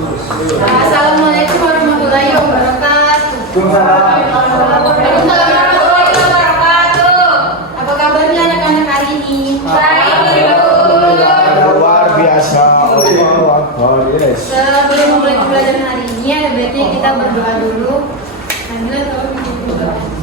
Assalamualaikum warahmatullahi wabarakatuh. Waalaikumsalam warahmatullahi wabarakatuh. Apa kabarnya anak-anak hari ini? Baik, luar biasa. Yes. Sebelum mulai pelajaran hari ini, ada baiknya kita berdoa dulu.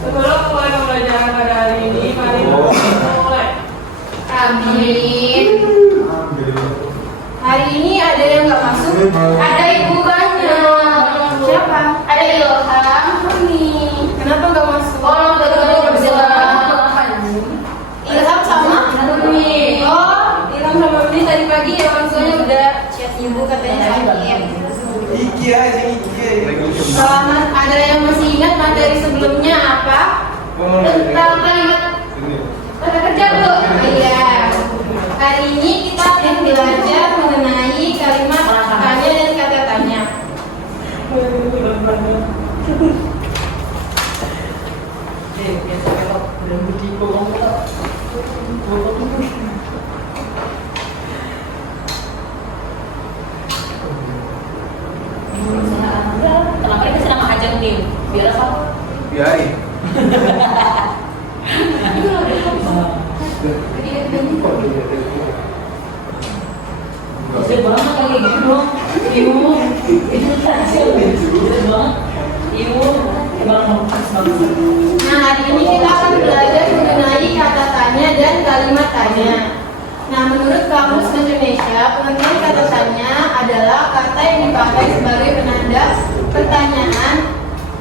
Sebelum mulai pembelajaran pada hari ini, mari kita mulai. Amin. Hari ini ada yang nggak masuk? Ada ibu banyak. Siapa? Ada Ilham. Nih. Kenapa nggak masuk? Oh, udah berjalan. Ilham sama? Nih. Oh, Ilham sama Uni tadi pagi ya langsungnya udah chat ibu katanya sakit. Iki aja, iki. Selamat. Ada yang masih ingat materi sebelumnya apa? Tentang kalimat kata kerja bu. Iya. Hari ini kita akan belajar mengenai kalimat tanya dan kata tanya. Kenapa ini sedang ajang nih? Biar apa? Biarin. Bisa banget kayak gitu dong. Ibu, itu hasil. Bisa banget. Ibu, emang bagus. Nah, hari ini kita akan belajar mengenai kata tanya dan kalimat tanya. Nah, menurut Kamus Indonesia, pengertian kata tanya adalah kata yang dipakai sebagai penanda pertanyaan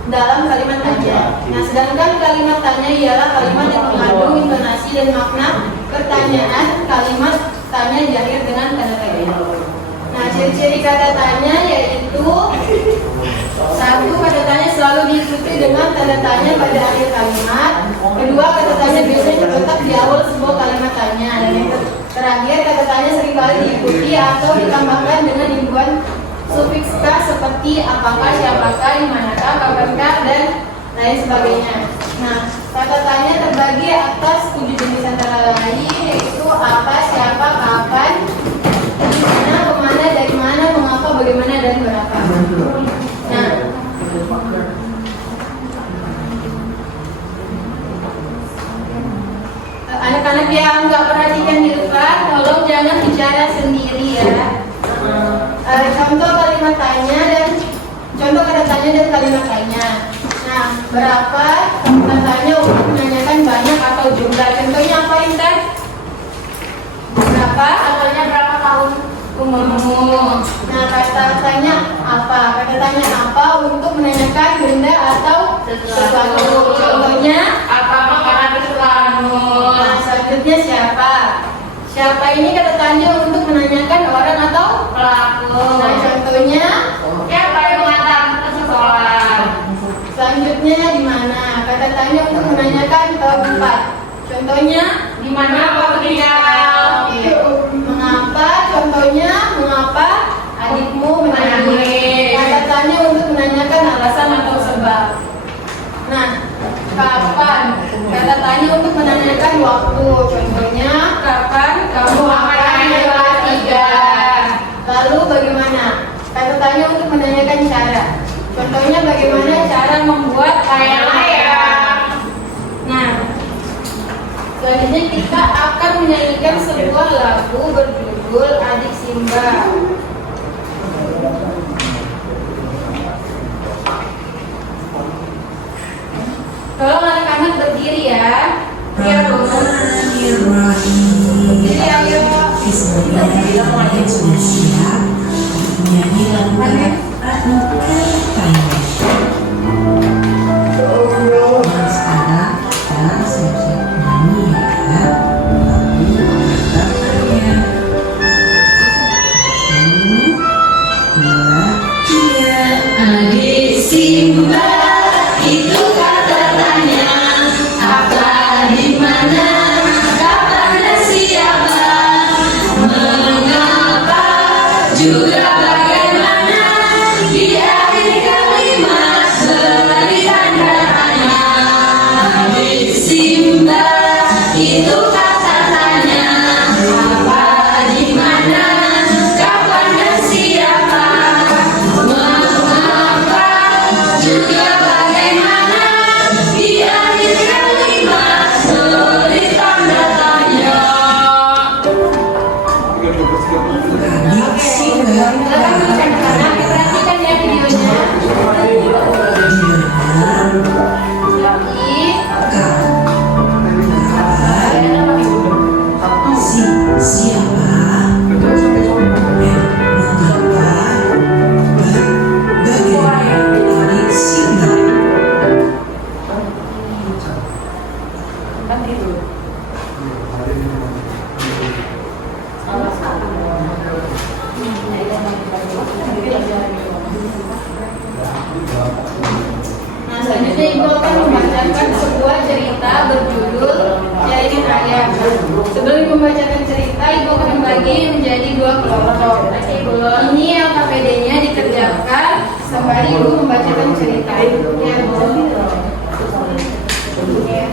dalam kalimat tanya. Nah, sedangkan kalimat tanya ialah kalimat yang mengandung intonasi dan makna pertanyaan. Kalimat tanya diakhiri dengan tanda tanya. Nah, ciri-ciri kata tanya yaitu satu, kata tanya selalu diikuti dengan tanda tanya pada akhir kalimat. Kedua, kata tanya biasanya terletak di awal sebuah kalimat tanya. Dan yang terakhir, kata tanya seringkali diikuti atau ditambahkan dengan imbuhan sufiks ka seperti apakah, siapakah, dimanakah, kapankah, dan lain sebagainya. Nah, kata tanya terbagi atas 7 jenis antara lain, yaitu apa, siapa, kapan, di mana, kemana, dari mana, mengapa, bagaimana, dan berapa. Nah, anak-anak yang nggak perhatikan di depan, tolong jangan bicara sendiri ya. Contoh kalimat tanya dan contoh kata tanya dan kalimat tanya. Nah, berapa kata tanya untuk menanyakan banyak atau jumlah. Contohnya apa Intan? Berapa? Contohnya berapa tahun umurmu? Nah, kata tanya apa? Kata tanya apa untuk menanyakan benda atau sesuatu. Contohnya Apa makanan kesukaanmu? nah, selanjutnya siapa? Siapa ini kata tanya untuk menanyakan orang atau Pelaku. nah, contohnya Siapa yang mengantarmu ke sekolah? selanjutnya di mana? Kata tanya untuk menanyakan tempat. Contohnya Di mana kamu tinggal? Oke. Mengapa? Contohnya mengapa adikmu menangis? Kata tanya untuk menanyakan alasan atau sebab. Nah, kapan? Kata tanya untuk menanyakan waktu. Contohnya kapan kamu akan naik kelas 3? Lalu bagaimana? Kata tanya untuk menanyakan cara. Contohnya bagaimana cara membuat layang-layang. Nah, selanjutnya kita akan menyanyikan sebuah lagu berjudul Adik Simba. Tolong anak-anak berdiri ya. Ya, berdiri ayo. Bila mulai sudah siap, menyanyi lagu tanya. Nah, sekarang kita siap-siap menyanyi ya. Lagu tanya. 1, 2, 3. Adik Simba, itu kata tanya. Apa, di mana, kapan, dan siapa, mengapa, juga bagaimana, di akhir kalimat. Sebelum membacakan cerita, ibu akan membagi menjadi dua kelompok. Ini LKPD-nya dikerjakan sembari ibu membacakan cerita. Ya, Bu. Ya.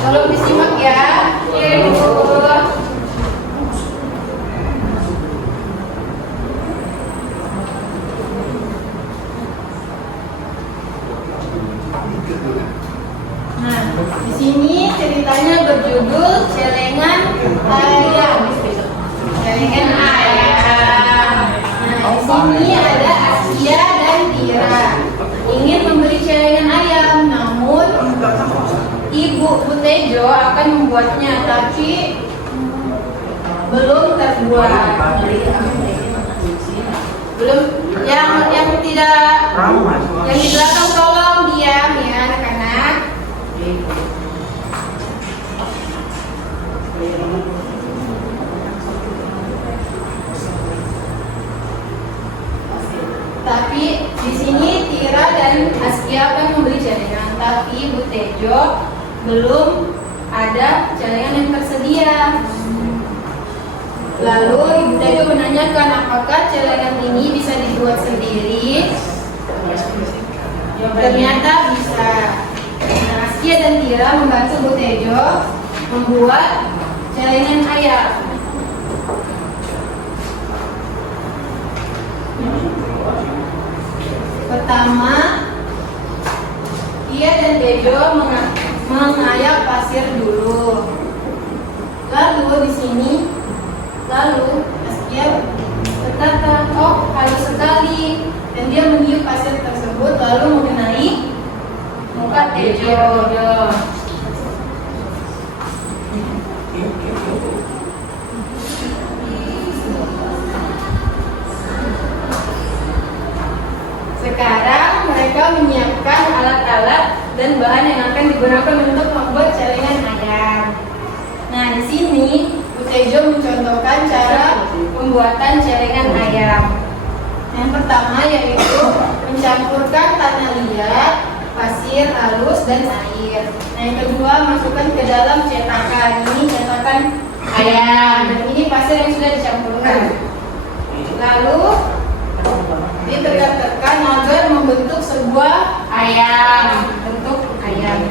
Tolong disimak ya. Ya, Bu. Nah, di sini ceritanya berjudul Celengan Ayam. Celengan Ayam. Nah, di sini ada Askia dan Tira ingin membeli celengan ayam, namun Ibu Butejo akan membuatnya, tapi belum terbuat. Belum. Yang tidak, yang di belakang tolong diam ya anak-anak. Tapi di sini Tira dan Askia akan membeli celengan, tapi Bu Tejo belum ada celengan yang tersedia. Lalu Ibu Tejo menanyakan apakah celengan ini bisa dibuat sendiri. Ternyata bisa. Nah, Askia dan Tira membantu Bu Tejo membuat celengan ayam. Pertama, Tia dan Tejo mengayak pasir dulu. Lalu di sini, Askia berkata, "Oh, halus sekali." Dan dia meniup pasir tersebut lalu mengenai muka Tejo. Sekarang mereka menyiapkan alat-alat dan bahan yang akan digunakan untuk membuat celengan ayam. Nah, di sini Bu Tejo mencontohkan cara pembuatan celengan ayam. Yang pertama yaitu mencampurkan tanah liat, pasir halus dan air. Nah, yang kedua masukkan ke dalam cetakan. Ini cetakan ayam. Dan ini pasir yang sudah dicampurkan. Lalu ditekan-tekan agar membentuk sebuah ayam, bentuk ayam.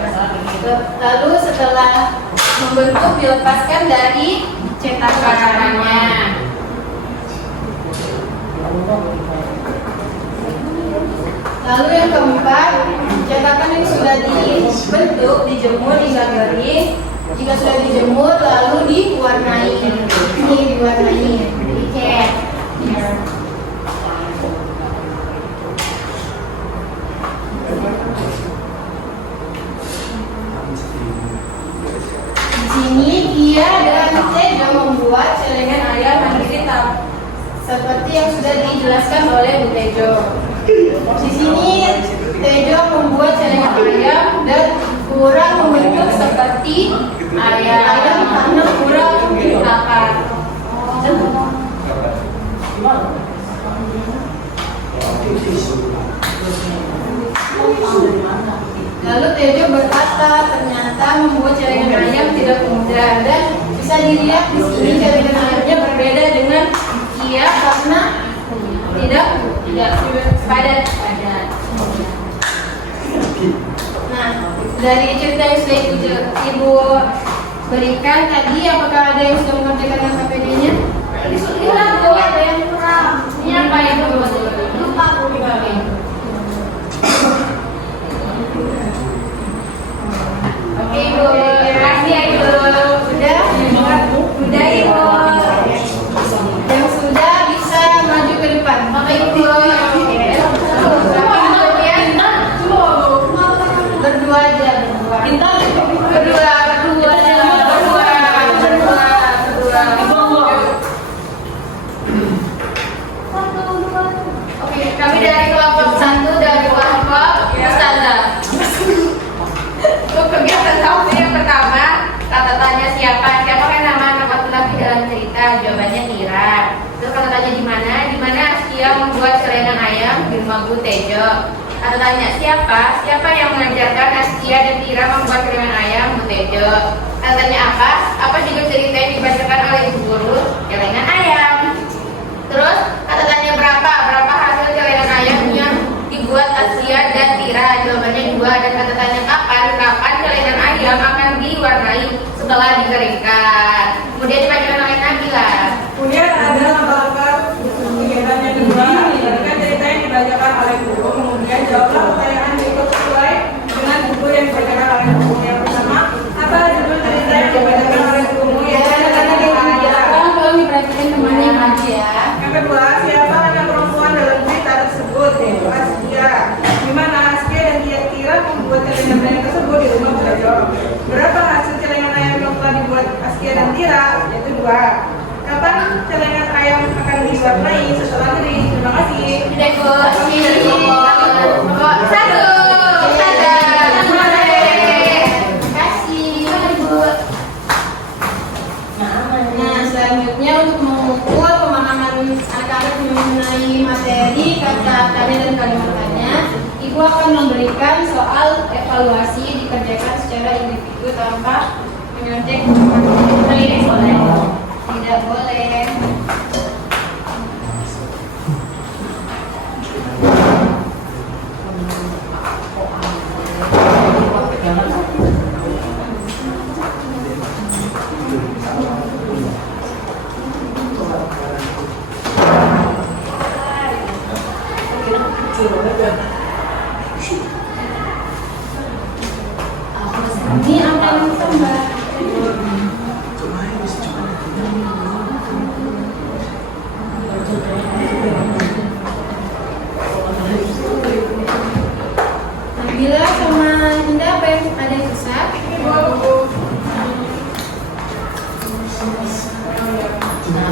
Lalu setelah membentuk dilepaskan dari cetakannya. Lalu yang keempat, cetakan yang sudah dibentuk dijemur hingga kering. Jika sudah dijemur lalu diwarnai. Ini diwarnai, dicat. Di sini Tia dan Tejo membuat celengan ayam yang hitam seperti yang sudah dijelaskan oleh Bu Tejo. Di sini Tejo membuat celengan ayam dan kurang membentuk seperti ayam karena kurang akar. Lalu Tejo berkata, ternyata membuat celengan ayam tidak mudah dan bisa dilihat di sini celengan ayamnya berbeda dengan Tia karena tidak padat. Nah, dari cerita yang sudah Ibu berikan tadi, apakah ada yang sudah mengerjakan LKPD-nya? Iya, Bu, ada yang kurang. Ini apa yang lupa? Oke, Ibu. Terima kasih ya, Ibu. Udah, Ibu. Yang sudah bisa maju ke depan. Maka Ibu. Berdua aja, berdua. Oke, kami dari kelompok 1 dari kelompok Ustazah. Untuk kegiatan tahun yang pertama, kata tanya siapa kan nama anak laki-laki dalam cerita? Jawabannya Tira. Terus kata tanya di mana Askia membuat celengan ayam di rumah Bu Tejo. Kata tanya siapa yang mengajarkan Askia dan Tira membuat celengan ayam? Bu Tejo. Katanya apa? Apa juga cerita yang dibacakan oleh ibu guru? Celengan ayam. Terus kata tanya berapa? Berapa hasil celengan ayam yang dibuat Askia dan Tira? Jawabannya 2. Dan kata tanya kapan? Kapan celengan ayam akan diwarnai setelah dikeringkan? Kemudian dibacakan oleh Nabila. Kemudian ada laba-laba kegiatan yang kedua, berikan cerita yang dibacakan oleh guru. Kemudian jawablah pertanyaan berikut sesuai dengan buku yang dibacakan oleh guru. Yang pertama, apa judul cerita yang dibacakan oleh guru? Ya, kata-kata yang dibacakan tolong diperhatikan temannya aja. Yang kedua, siapa anak perempuan dalam cerita tersebut? Yaitu Askia. Di mana Askia dan Tira membuat celengan tersebut di rumah belajar. Berapa hasil celengan ayam yang telah dibuat Askia dan Tira? Yaitu 2. Kapan celengan ayam akan diwarnai setelah kering? Terima kasih. Sudah Bu. Satu. Kasih. Bu. Nah, selanjutnya untuk mengukur pemahaman anak-anak mengenai materi kata-katanya dan kalimatnya, Ibu akan memberikan soal evaluasi dikerjakan secara individu tanpa menyontek materi. Boleh? Tidak boleh. Ini akan tambah. Nabila sama Indah apa yang ada yang susah?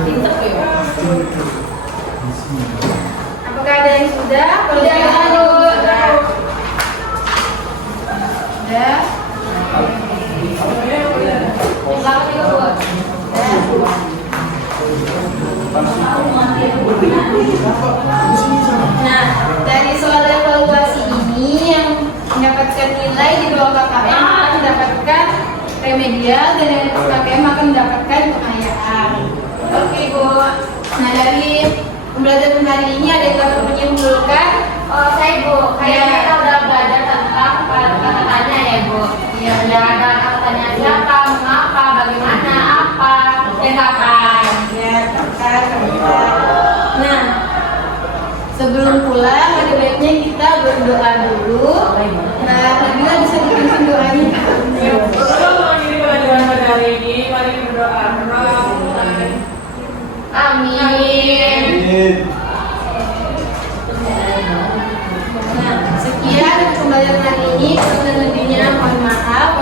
Pinter ya. Apakah ada yang sudah? Kalau sudah. Sudah. Belakang juga buat. Nah, dari soal evaluasi ini yang mendapatkan nilai di bawah KKM akan mendapatkan remedial dan yang KKM akan mendapatkan pengayaan. Oke Bu. Nah, dari pembelajaran hari ini ada yang dapat menyimpulkan? Oh, saya Bu, kayaknya kita udah belajar tentang kata-katanya ya Bu. Iya. Ya, ada kata-katanya siapa, mengapa, bagaimana, apa, dan kapan. Ya, kan. Nah, sebelum pulang ada baiknya kita berdoa dulu. Nah, Nabila bisa dipimpin doanya. Sebelum mengakhiri pelajaran pada hari ini, mari berdoa. Amin. Nah, sekian untuk pembelajaran hari ini. Kurang dan lebihnya mohon maaf.